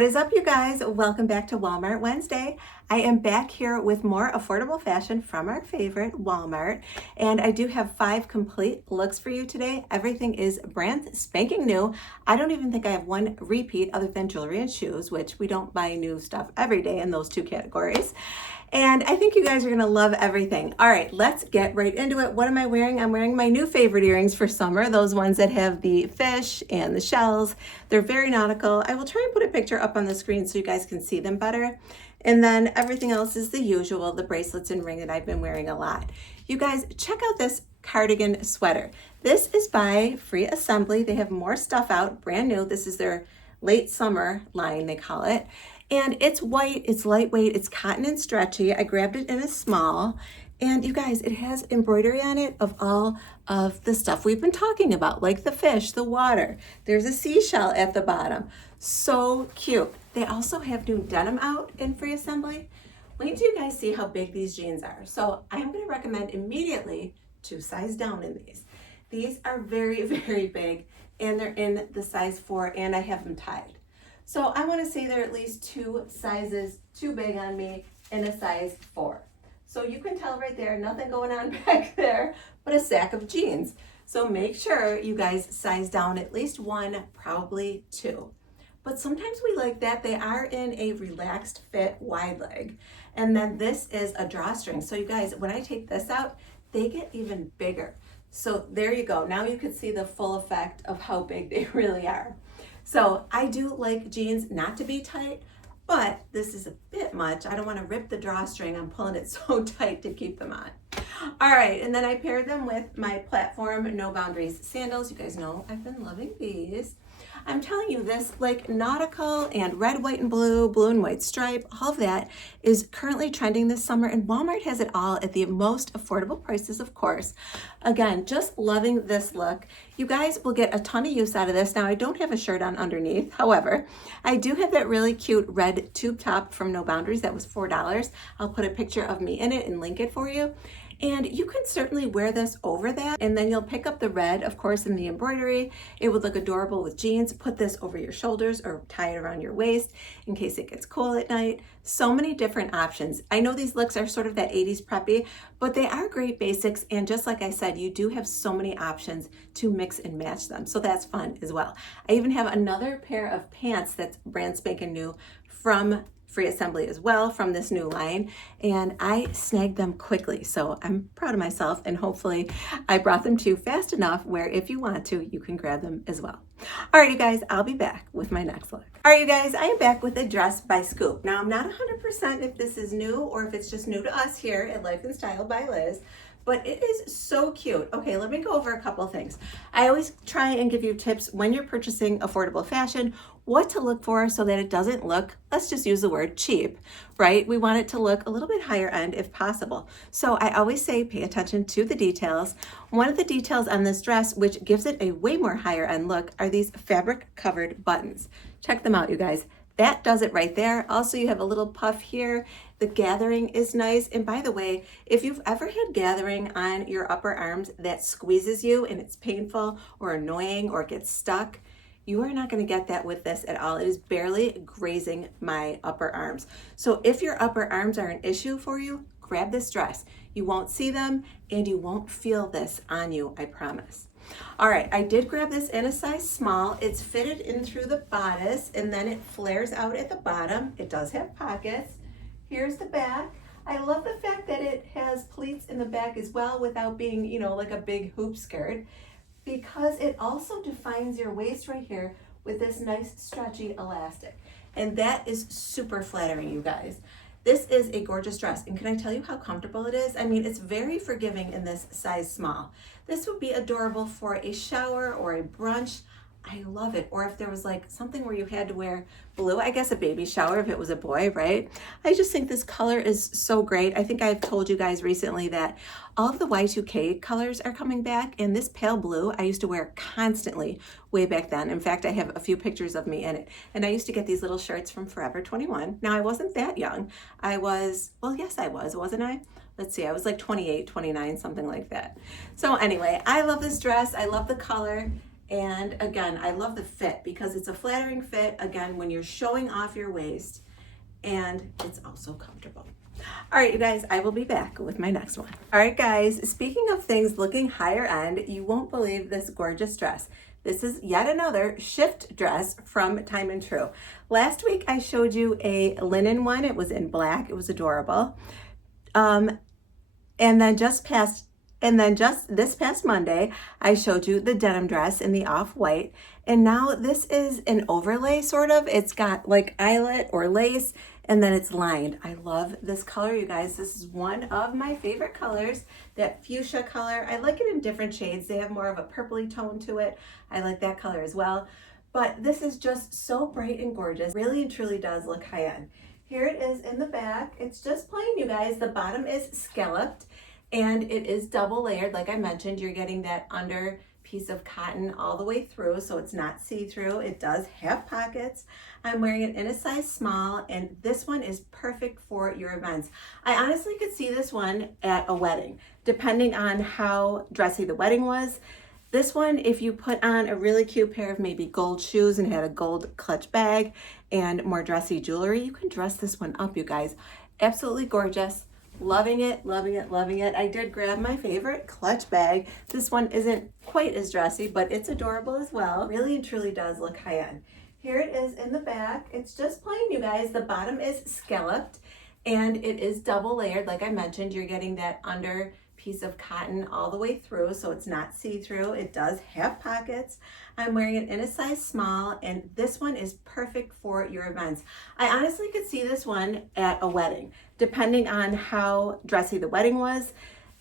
What is up, you guys? Welcome back to Walmart Wednesday. I am back here with more affordable fashion from our favorite Walmart, and I do have 5 complete looks for you today. Everything is brand spanking new. I don't even think I have one repeat other than jewelry and shoes, which we don't buy new stuff every day in those 2 categories. And I think you guys are gonna love everything. All right, let's get right into it. What am I wearing? I'm wearing my new favorite earrings for summer, those ones that have the fish and the shells. They're very nautical. I will try and put a picture up on the screen so you guys can see them better. And then everything else is the usual, the bracelets and ring that I've been wearing a lot. You guys, check out this cardigan sweater. This is by Free Assembly. They have more stuff out, brand new. This is their late summer line, they call it. And it's white, it's lightweight, it's cotton and stretchy. I grabbed it in a small. And you guys, it has embroidery on it of all of the stuff we've been talking about, like the fish, the water. There's a seashell at the bottom. So cute. They also have new denim out in Free Assembly. Wait till you guys see how big these jeans are. So I'm gonna recommend immediately to size down in these. These are very, very big, and they're in the size 4, and I have them tied. So I want to say they're at least 2 sizes too big on me in a size 4. So you can tell right there, nothing going on back there, but a sack of jeans. So make sure you guys size down at least 1, probably 2. But sometimes we like that. They are in a relaxed fit wide leg. And then this is a drawstring. So you guys, when I take this out, they get even bigger. So there you go. Now you can see the full effect of how big they really are. So I do like jeans not to be tight, but this is a bit much. I don't want to rip the drawstring. I'm pulling it so tight to keep them on. All right, and then I paired them with my platform No Boundaries sandals. You guys know I've been loving these. I'm telling you, this like nautical and red, white, and blue and white stripe, all of that is currently trending this summer, and Walmart has it all at the most affordable prices, of course. Again, just loving this look. You guys will get a ton of use out of this. Now, I don't have a shirt on underneath. However, I do have that really cute red tube top from No Boundaries. That was $4. I'll put a picture of me in it and link it for you. And you can certainly wear this over that, and then you'll pick up the red, of course, in the embroidery. It would look adorable with jeans. Put this over your shoulders or tie it around your waist in case it gets cool at night. So many different options. I know these looks are sort of that 80s preppy, but they are great basics. And just like I said, you do have so many options to mix and match them. So that's fun as well. I even have another pair of pants that's brand spanking new from Free Assembly as well, from this new line, and I snagged them quickly, so I'm proud of myself, and hopefully I brought them to you fast enough where if you want to, you can grab them as well. All right, you guys, I'll be back with my next look. All right, you guys, I am back with a dress by Scoop. Now, I'm not 100% if this is new or if it's just new to us here at Life and Style by Liz, but it is so cute. Okay, let me go over a couple things. I always try and give you tips when you're purchasing affordable fashion, what to look for so that it doesn't look, let's just use the word cheap, right? We want it to look a little bit higher end if possible. So I always say pay attention to the details. One of the details on this dress, which gives it a way more higher end look, are these fabric covered buttons. Check them out, you guys. That does it right there. Also, you have a little puff here. The gathering is nice. And by the way, if you've ever had gathering on your upper arms that squeezes you and it's painful or annoying or gets stuck, you are not going to get that with this at all. It is barely grazing my upper arms. So if your upper arms are an issue for you, grab this dress. You won't see them and you won't feel this on you, I promise. All right, I did grab this in a size small. It's fitted in through the bodice and then it flares out at the bottom. It does have pockets. Here's the back. I love the fact that it has pleats in the back as well without being, you know, like a big hoop skirt, because it also defines your waist right here with this nice stretchy elastic. And that is super flattering, you guys. This is a gorgeous dress, and can I tell you how comfortable it is? I mean, it's very forgiving in this size small. This would be adorable for a shower or a brunch. I love it. Or if there was like something where you had to wear blue, I guess a baby shower if it was a boy, right? I just think this color is so great. I think I've told you guys recently that all of the Y2K colors are coming back, and this pale blue I used to wear constantly way back then. In fact, I have a few pictures of me in it. And I used to get these little shirts from Forever 21. Now, I wasn't that young. I was, well, yes, I was, wasn't I? Let's see, I was like 28, 29, something like that. So anyway, I love this dress. I love the color. And again, I love the fit because it's a flattering fit, again, when you're showing off your waist, and it's also comfortable. All right, you guys, I will be back with my next one. All right, guys, speaking of things looking higher end, you won't believe this gorgeous dress. This is yet another shift dress from Time and True. Last week, I showed you a linen one. It was in black. It was adorable. And then just this past Monday, I showed you the denim dress in the off-white. And now this is an overlay, sort of. It's got like eyelet or lace, and then it's lined. I love this color, you guys. This is one of my favorite colors, that fuchsia color. I like it in different shades. They have more of a purpley tone to it. I like that color as well. But this is just so bright and gorgeous. Really and truly does look high-end. Here it is in the back. It's just plain, you guys. The bottom is scalloped, and it is double layered. Like I mentioned, you're getting that under piece of cotton all the way through, so it's not see-through. It does have pockets. I'm wearing it in a size small, and this one is perfect for your events. I honestly could see this one at a wedding, depending on how dressy the wedding was. This one, if you put on a really cute pair of maybe gold shoes and had a gold clutch bag and more dressy jewelry, you can dress this one up, you guys. Absolutely gorgeous. Loving it, loving it, loving it. I did grab my favorite clutch bag. This one isn't quite as dressy, but it's adorable as well. Really and truly does look high-end. Here it is in the back. It's just plain, you guys. The bottom is scalloped, and it is double layered. Like I mentioned, you're getting that under piece of cotton all the way through, so it's not see-through. It does have pockets. I'm wearing it in a size small, and this one is perfect for your events. I honestly could see this one at a wedding, depending on how dressy the wedding was.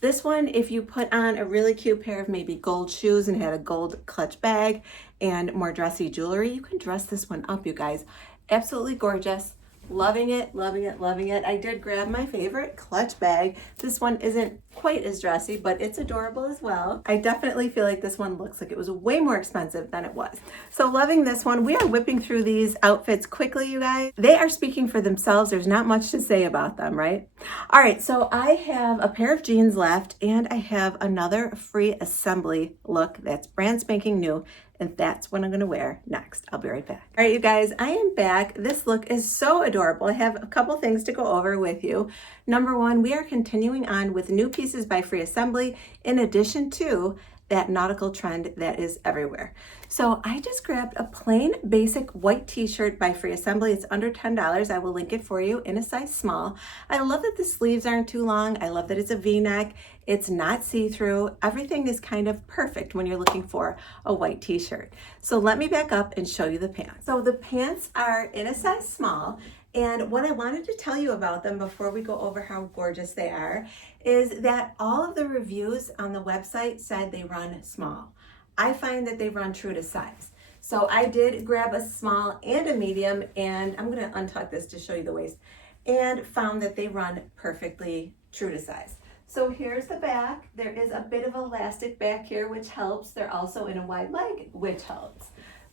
This one, if you put on a really cute pair of maybe gold shoes and had a gold clutch bag and more dressy jewelry, you can dress this one up, you guys. Absolutely gorgeous. Loving it, loving it, loving it. I did grab my favorite clutch bag. This one isn't quite as dressy, but it's adorable as well. I definitely feel like this one looks like it was way more expensive than it was. So loving this one. We are whipping through these outfits quickly, you guys. They are speaking for themselves. There's not much to say about them, right? All right, so I have a pair of jeans left, and I have another free assembly look that's brand spanking new. And that's what I'm gonna wear next. I'll be right back. All right, you guys, I am back. This look is so adorable. I have a couple things to go over with you. Number one, we are continuing on with new pieces by Free Assembly, in addition to that nautical trend that is everywhere. So I just grabbed a plain basic white t-shirt by Free Assembly. It's under $10. I will link it for you in a size small. I love that the sleeves aren't too long. I love that it's a V-neck. It's not see-through. Everything is kind of perfect when you're looking for a white t-shirt. So let me back up and show you the pants. So the pants are in a size small. And what I wanted to tell you about them before we go over how gorgeous they are is that all of the reviews on the website said they run small. I find that they run true to size. So I did grab a small and a medium, and I'm gonna untuck this to show you the waist, and found that they run perfectly true to size. So here's the back. There is a bit of elastic back here, which helps. They're also in a wide leg, which helps.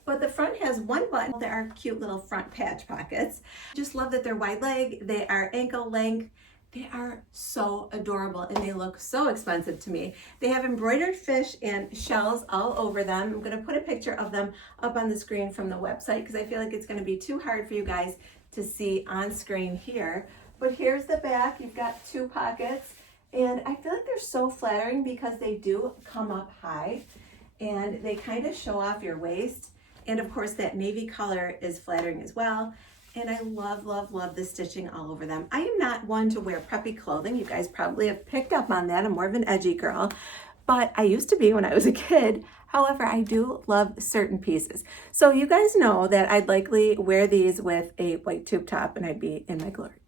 But the front has one button. There are cute little front patch pockets. Just love that they're wide leg. They are ankle length. They are so adorable, and they look so expensive to me. They have embroidered fish and shells all over them. I'm gonna put a picture of them up on the screen from the website because I feel like it's gonna be too hard for you guys to see on screen here. But here's the back. You've got two pockets, and I feel like they're so flattering because they do come up high, and they kind of show off your waist. And of course, that navy color is flattering as well. And I love, love, love the stitching all over them. I am not one to wear preppy clothing. You guys probably have picked up on that. I'm more of an edgy girl, but I used to be when I was a kid. However, I do love certain pieces. So you guys know that I'd likely wear these with a white tube top and I'd be in my glory.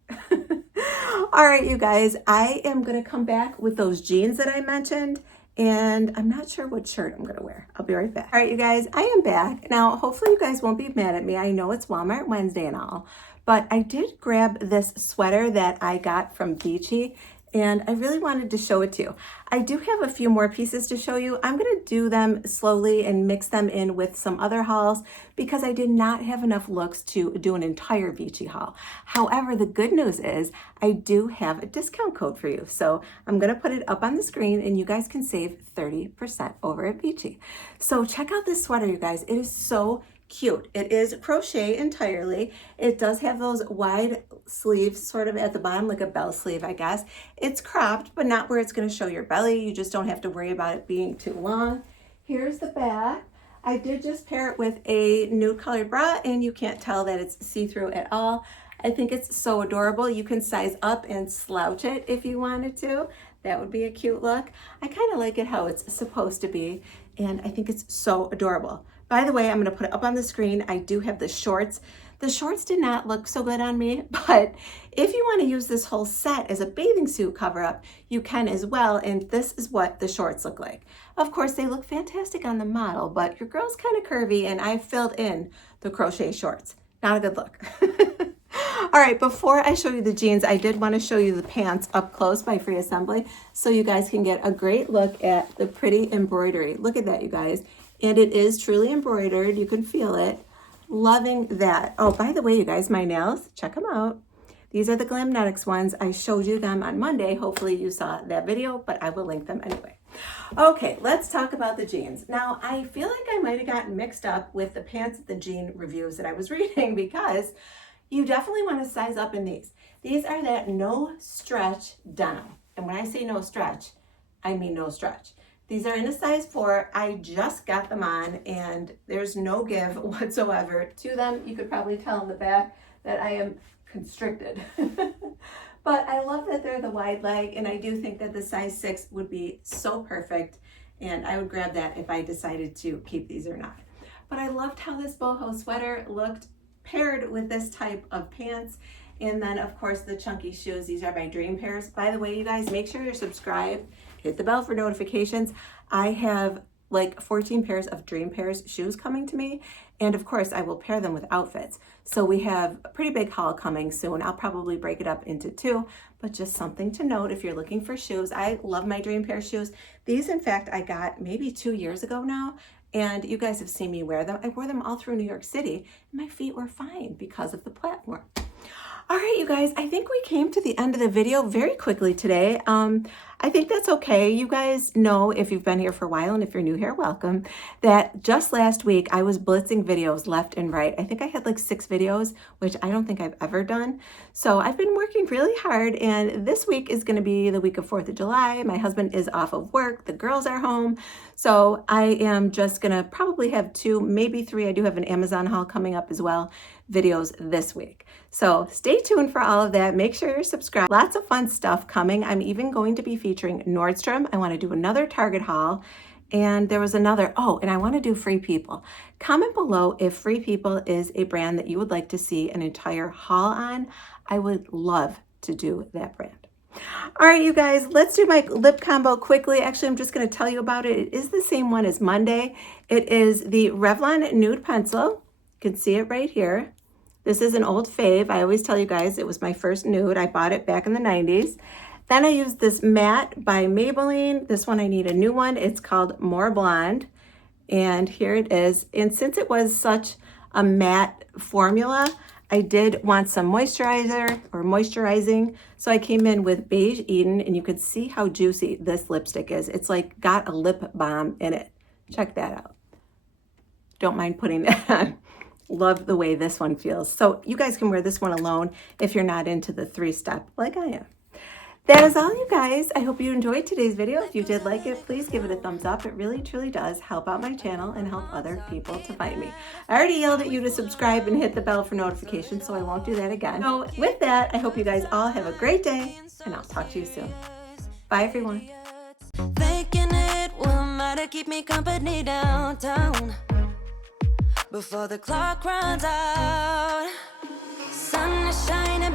All right, you guys, I am gonna come back with those jeans that I mentioned, and I'm not sure what shirt I'm gonna wear. I'll be right back. All right, you guys, I am back. Now, hopefully you guys won't be mad at me. I know it's Walmart Wednesday and all, but I did grab this sweater that I got from Beachy, and I really wanted to show it to you. I do have a few more pieces to show you. I'm gonna do them slowly and mix them in with some other hauls because I did not have enough looks to do an entire Vichy haul. However, the good news is I do have a discount code for you. So I'm gonna put it up on the screen and you guys can save 30% over at Vichy. So check out this sweater, you guys. It is so cute. It is crochet entirely. It does have those wide sleeves sort of at the bottom, like a bell sleeve, I guess. It's cropped, but not where it's going to show your belly. You just don't have to worry about it being too long. Here's the back. I did just pair it with a nude colored bra, and you can't tell that it's see-through at all. I think it's so adorable. You can size up and slouch it if you wanted to. That would be a cute look. I kind of like it how it's supposed to be, and I think it's so adorable. By the way, I'm going to put it up on the screen. I do have the shorts. The shorts did not look so good on me, but if you want to use this whole set as a bathing suit cover-up, you can as well, and this is what the shorts look like. Of course, they look fantastic on the model, but your girl's kind of curvy, and I filled in the crochet shorts. Not a good look. All right, before I show you the jeans, I did want to show you the pants up close by Free Assembly so you guys can get a great look at the pretty embroidery. Look at that, you guys. And it is truly embroidered. You can feel it. Loving that. Oh, by the way, you guys, my nails, check them out. These are the Glamnetics ones. I showed you them on Monday. Hopefully you saw that video, but I will link them anyway. Okay, let's talk about the jeans. Now, I feel like I might have gotten mixed up with the pants at the jean reviews that I was reading because you definitely want to size up in these. These are that no stretch denim. And when I say no stretch, I mean no stretch. These are in a size 4. I just got them on and there's no give whatsoever to them. You could probably tell in the back that I am constricted. But I love that they're the wide leg, and I do think that the size 6 would be so perfect, and I would grab that if I decided to keep these or not. But I loved how this boho sweater looked paired with this type of pants. And then of course the chunky shoes. These are my dream pairs. By the way, you guys, make sure you're subscribed. Hit the bell for notifications. I have like 14 pairs of dream pairs shoes coming to me. And of course I will pair them with outfits. So we have a pretty big haul coming soon. I'll probably break it up into 2, but just something to note if you're looking for shoes. I love my dream pair shoes. These, in fact, I got maybe 2 years ago now. And you guys have seen me wear them. I wore them all through New York City. And my feet were fine because of the platform. All right, you guys, I think we came to the end of the video very quickly today. I think that's okay. You guys know, if you've been here for a while, and if you're new here, welcome, that just last week I was blitzing videos left and right. I think I had like 6 videos, which I don't think I've ever done. So I've been working really hard, and this week is going to be the week of 4th of July. My husband is off of work. The girls are home. So I am just going to probably have 2, maybe 3. I do have an Amazon haul coming up as well, videos this week. So stay tuned for all of that. Make sure you're subscribed. Lots of fun stuff coming. I'm even going to be featuring Nordstrom. I want to do another Target haul. And there was another, and I want to do Free People. Comment below if Free People is a brand that you would like to see an entire haul on. I would love to do that brand. All right, you guys, let's do my lip combo quickly. Actually, I'm just going to tell you about it. It is the same one as Monday. It is the Revlon Nude Pencil. You can see it right here. This is an old fave. I always tell you guys it was my first nude. I bought it back in the 90s. Then I used this matte by Maybelline. This one, I need a new one. It's called More Blonde. And here it is. And since it was such a matte formula, I did want some moisturizer or moisturizing. So I came in with Beige Eden, and you could see how juicy this lipstick is. It's like got a lip balm in it. Check that out. Don't mind putting that on. Love the way this one feels. So you guys can wear this one alone if you're not into the 3-step like I am. That is all, you guys. I hope you enjoyed today's video. If you did like it, please give it a thumbs up. It really, truly does help out my channel and help other people to find me. I already yelled at you to subscribe and hit the bell for notifications, so I won't do that again. So with that, I hope you guys all have a great day, and I'll talk to you soon. Bye, everyone. Thinking it will matter, keep me company downtown before the clock runs out. Sun is shining.